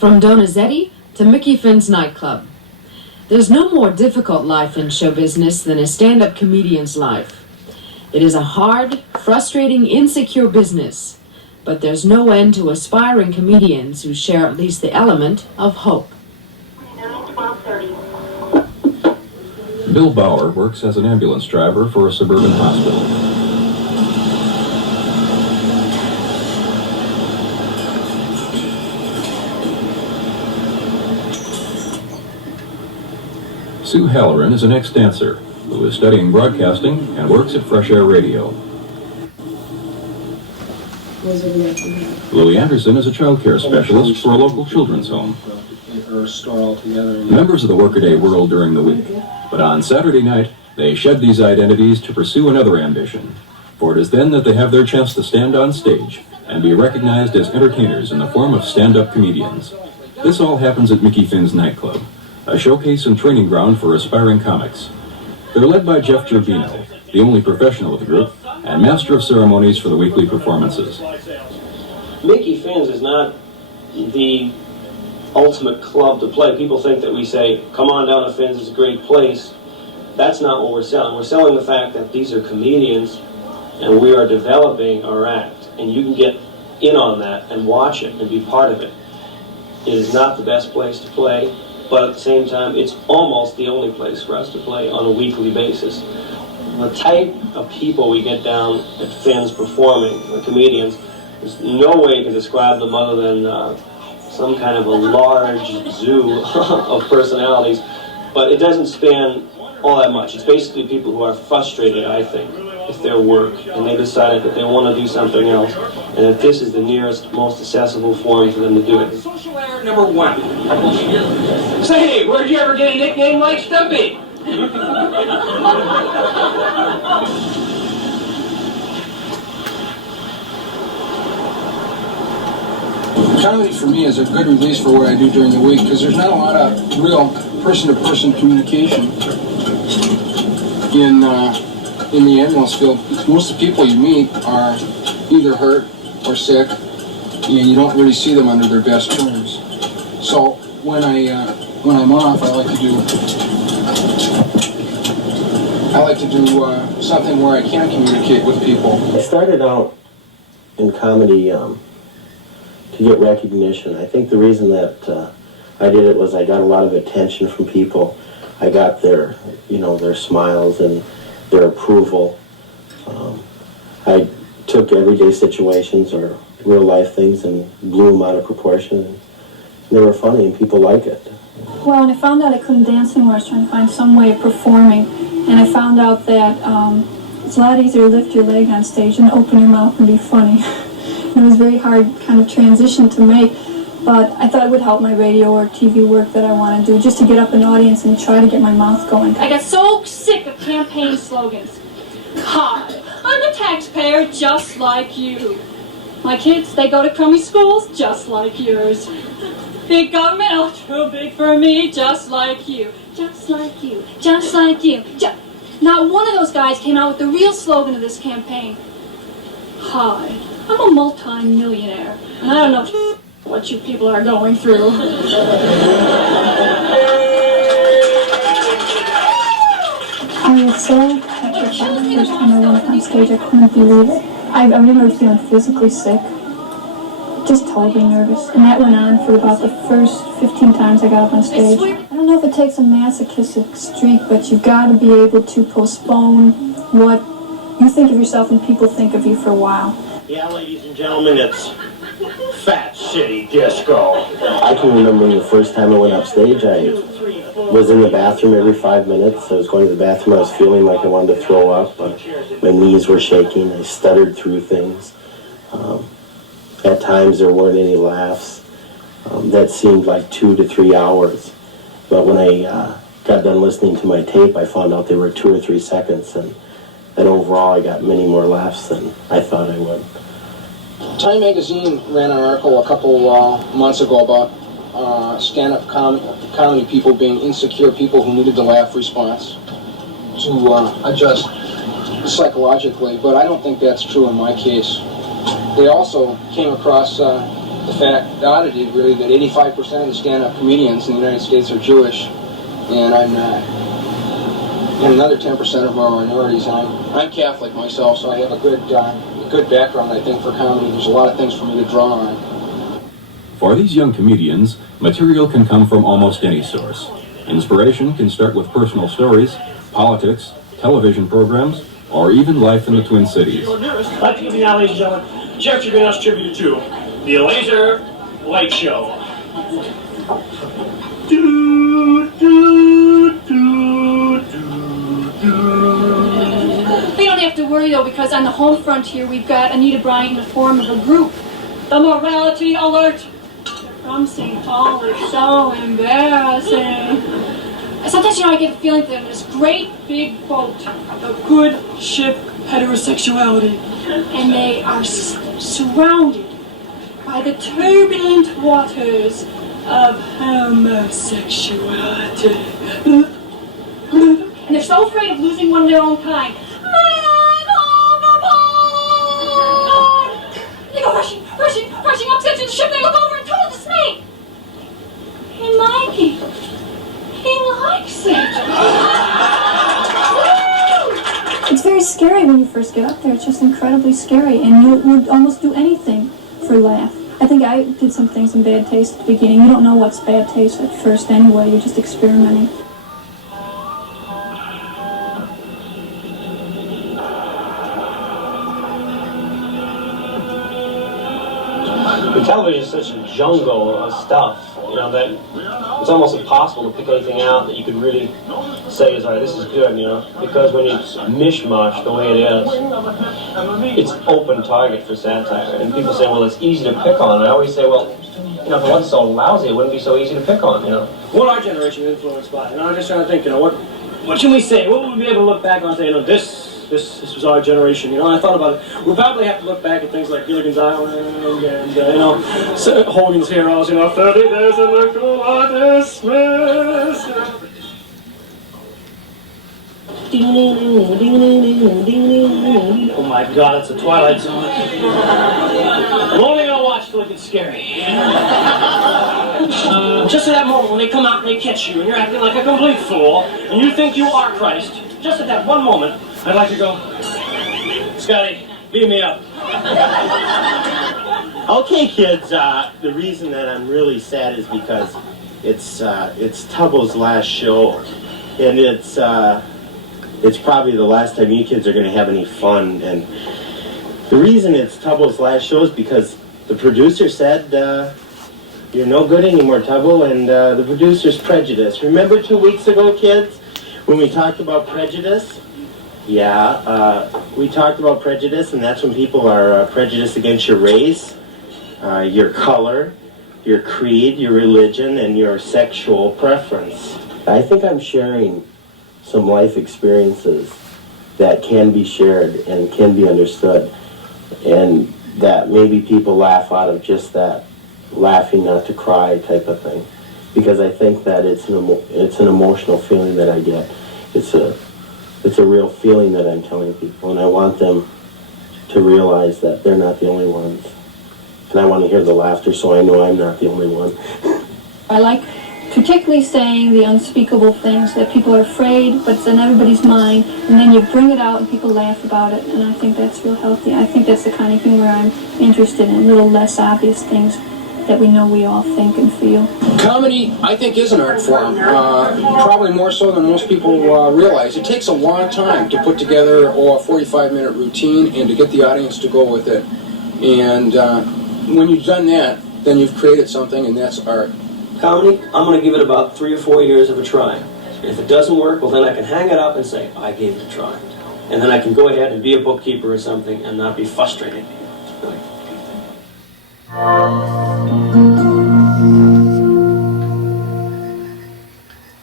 From Donizetti to Mickey Finn's nightclub. There's no more difficult life in show business than a stand-up comedian's life. It is a hard, frustrating, insecure business, but there's no end to aspiring comedians who share at least the element of hope. Bill Bauer works as an ambulance driver for a suburban hospital. Sue Halloran is an ex-dancer who is studying broadcasting and works at Fresh Air Radio. Louie Anderson is a child care specialist for a local children's home. Members of the workaday world during the week, but on Saturday night, they shed these identities to pursue another ambition. For it is then that they have their chance to stand on stage and be recognized as entertainers in the form of stand-up comedians. This all happens at Mickey Finn's nightclub, a showcase and training ground for aspiring comics. They're led by Jeff Gerbino, the only professional of the group, and master of ceremonies for the weekly performances. Mickey Finn's is not the ultimate club to play. People think that we say, come on down to Finn's, it's a great place. That's not what we're selling. We're selling the fact that these are comedians and we are developing our act. And you can get in on that and watch it and be part of it. It is not the best place to play, but at the same time, it's almost the only place for us to play on a weekly basis. The type of people we get down at Finn's performing, the comedians, there's no way you can describe them other than some kind of a large zoo of personalities, but it doesn't span all that much. It's basically people who are frustrated, I think, with their work, and they decided that they want to do something else, and that this is the nearest, most accessible form for them to do it. Social error number 1. Say, hey, where'd you ever get a nickname like Stumpy? Comedy for me is a good release for what I do during the week because there's not a lot of real person-to-person communication in the ambulance field. Most of the people you meet are either hurt or sick, and you don't really see them under their best terms. So when I'm off, I like to do something where I can communicate with people. I started out in comedy to get recognition. I think the reason that I did it was I got a lot of attention from people. I got their smiles and their approval. I took everyday situations or real life things and blew them out of proportion. And they were funny and people like it. Well, when I found out I couldn't dance anymore, I was trying to find some way of performing, and I found out that it's a lot easier to lift your leg on stage than open your mouth and be funny. It was a very hard kind of transition to make, but I thought it would help my radio or TV work that I want to do, just to get up an audience and try to get my mouth going. I got so sick of campaign slogans. Hi, I'm a taxpayer just like you. My kids, they go to crummy schools just like yours. Big government, oh, too big for me, just like you. Just like you, just like you. Not one of those guys came out with the real slogan of this campaign. Hi, I'm a multi-millionaire, and I don't know what you people are going through. I was so petrified the first time I went up on stage. I couldn't believe it. I remember feeling physically sick, just totally nervous. And that went on for about the first 15 times I got up on stage. I don't know if it takes a masochistic streak, but you've got to be able to postpone what you think of yourself and people think of you for a while. Yeah, ladies and gentlemen, it's Fat City Disco. I can remember the first time I went up stage, I was in the bathroom every 5 minutes. I was going to the bathroom, I was feeling like I wanted to throw up. My knees were shaking, I stuttered through things. At times there weren't any laughs. That seemed like 2 to 3 hours. But when I got done listening to my tape, I found out they were 2 or 3 seconds, and that overall I got many more laughs than I thought I would. Time magazine ran an article a couple months ago about stand-up comedy people being insecure people who needed the laugh response to adjust psychologically, but I don't think that's true in my case. They also came across the the oddity really, that 85% of the stand-up comedians in the United States are Jewish, and I'm not. And another 10% of them are minorities. I'm Catholic myself, so I have a good background, I think, for comedy. There's a lot of things for me to draw on. For these young comedians, material can come from almost any source. Inspiration can start with personal stories, politics, television programs, or even life in the Twin Cities. I'd like to give you now, ladies and gentlemen, Jeff Gerbino's tribute to the Laser Light Show. We don't have to worry though, because on the home front here we've got Anita Bryant in the form of a group. The Morality Alert from St. Paul is so embarrassing. Sometimes, I get the feeling that this great big boat, the good ship heterosexuality, and they are surrounded by the turbulent waters of homosexuality. And they're so afraid of losing one of their own kind. Man overboard! They go rushing upstairs to the ship. They look over in total dismay. Hey, Mikey. He likes it. It's very scary when you first get up there. It's just incredibly scary, and you would almost do anything for a laugh. I think I did some things in bad taste at the beginning. You don't know what's bad taste at first anyway. You're just experimenting. The television is such a jungle of stuff, that it's almost impossible to pick anything out that you could really say is, all right, this is good, because when it's mishmash the way it is, it's open target for satire. And people say, well, it's easy to pick on. And I always say, well, if it wasn't so lousy, it wouldn't be so easy to pick on, What our generation is influenced by, I'm just trying to think, what can we say? What would we be able to look back on and say, this was our generation, I thought about it. We'll probably have to look back at things like Gilligan's Island and, Hogan's Heroes, 30 Days in the Cool of Dismiss. Oh my God, it's a Twilight Zone. I'm only gonna watch till it gets scary. Just at that moment when they come out and they catch you and you're acting like a complete fool and you think you are Christ, just at that one moment, I'd like to go, Scotty, beat me up. Okay, kids, the reason that I'm really sad is because it's Tubble's last show, and it's probably the last time you kids are going to have any fun, and the reason it's Tubble's last show is because the producer said, you're no good anymore, Tubble, and the producer's prejudice. Remember 2 weeks ago, kids, when we talked about prejudice? Yeah, we talked about prejudice, and that's when people are prejudiced against your race, your color, your creed, your religion, and your sexual preference. I think I'm sharing some life experiences that can be shared and can be understood, and that maybe people laugh out of just that laughing not to cry type of thing, because I think that it's an emotional feeling that I get. It's a real feeling that I'm telling people, and I want them to realize that they're not the only ones. And I want to hear the laughter so I know I'm not the only one. I like particularly saying the unspeakable things that people are afraid, but it's in everybody's mind, and then you bring it out and people laugh about it, and I think that's real healthy. I think that's the kind of humor I'm interested in, little less obvious things that we know we all think and feel. Comedy, I think, is an art form, probably more so than most people realize. It takes a long time to put together a 45-minute routine and to get the audience to go with it. And when you've done that, then you've created something, and that's art. Comedy, I'm going to give it about 3 or 4 years of a try. If it doesn't work, well, then I can hang it up and say, I gave it a try. And then I can go ahead and be a bookkeeper or something and not be frustrated.